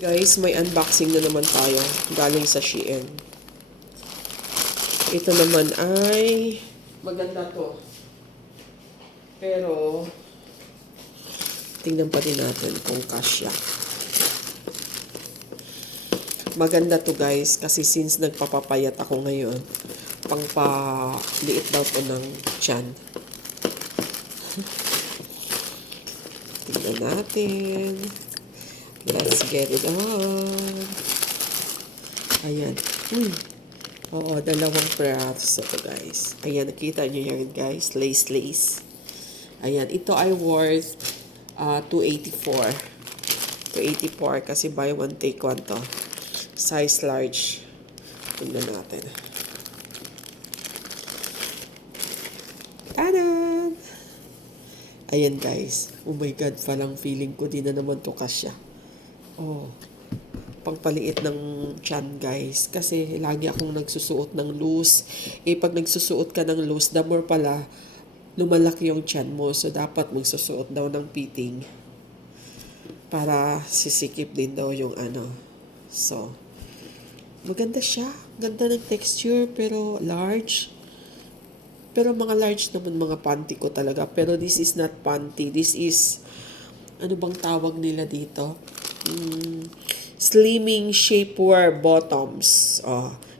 Guys, may unboxing na naman tayo galing sa Shein. Ito naman ay maganda to. Pero tingnan pa din natin kung kasya. Maganda to guys kasi since nagpapapayat ako ngayon, pangpaliit daw to ng tiyan. Tingnan natin. Let's get it on. Ayan. Oo, dalawang peraso to guys. Ayan, nakita nyo yan guys. Lace. Ayan, ito ay worth $284. $284 kasi buy one take one to. Size large. Tingnan natin. Tadan! Ayan guys. Oh my God, parang feeling ko din na naman to kasya. Oh, pangpaliit ng tiyan guys. Kasi lagi akong nagsusuot ng loose. Pag nagsusuot ka ng loose, the more pala, lumalaki yung tiyan mo. So, dapat magsusuot daw ng fitting. Para sisikip din daw yung ano. So, maganda siya. Ganda ng texture, pero large. Pero mga large naman mga panty ko talaga. Pero this is not panty. This is, ano bang tawag nila dito? Slimming shapewear bottoms.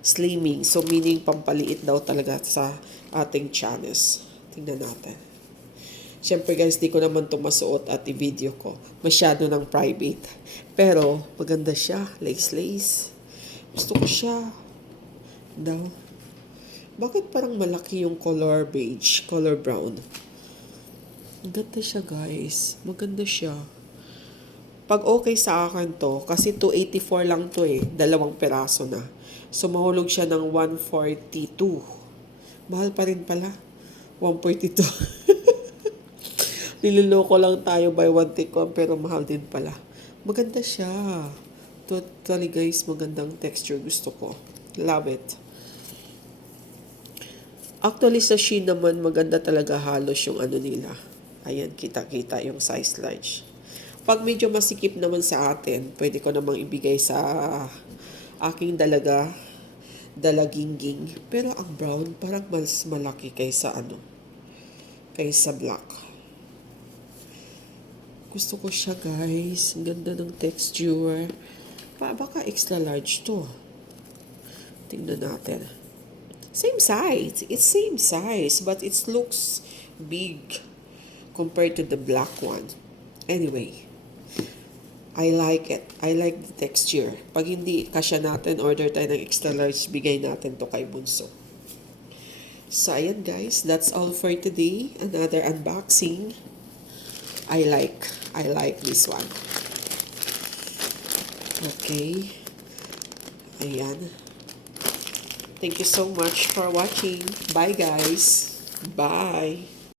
Slimming. So, meaning pampaliit daw talaga sa ating tiyanes. Tingnan natin. Siyempre guys, di ko naman ito masuot at i-video ko. Masyado ng private. Pero, maganda siya. Lace. Gusto ko siya. Daw. Bakit parang malaki yung color beige, color brown? Maganda siya guys. Maganda siya. Pag okay sa akin to, kasi $284 lang to dalawang peraso na. So, mahulog siya ng $142. Mahal pa rin pala. $142. Niloloko lang tayo by one take one, pero mahal din pala. Maganda siya. Totally guys, magandang texture. Gusto ko. Love it. Actually, sa Shein naman, maganda talaga halos yung ano nila. Ayan, kita-kita yung size large. Pag medyo masikip naman sa atin, pwede ko namang ibigay sa aking dalagingging. Pero ang brown, parang mas malaki kaysa black. Gusto ko siya guys. Ang ganda ng texture. Baka extra large to. Tingnan natin. Same size. It's same size, but it looks big compared to the black one. Anyway, I like it. I like the texture. Pag hindi kasya natin, order tayo ng extra large, bigay natin to kay Bunso. So, ayan guys. That's all for today. Another unboxing. I like this one. Okay. Ayan. Thank you so much for watching. Bye guys. Bye.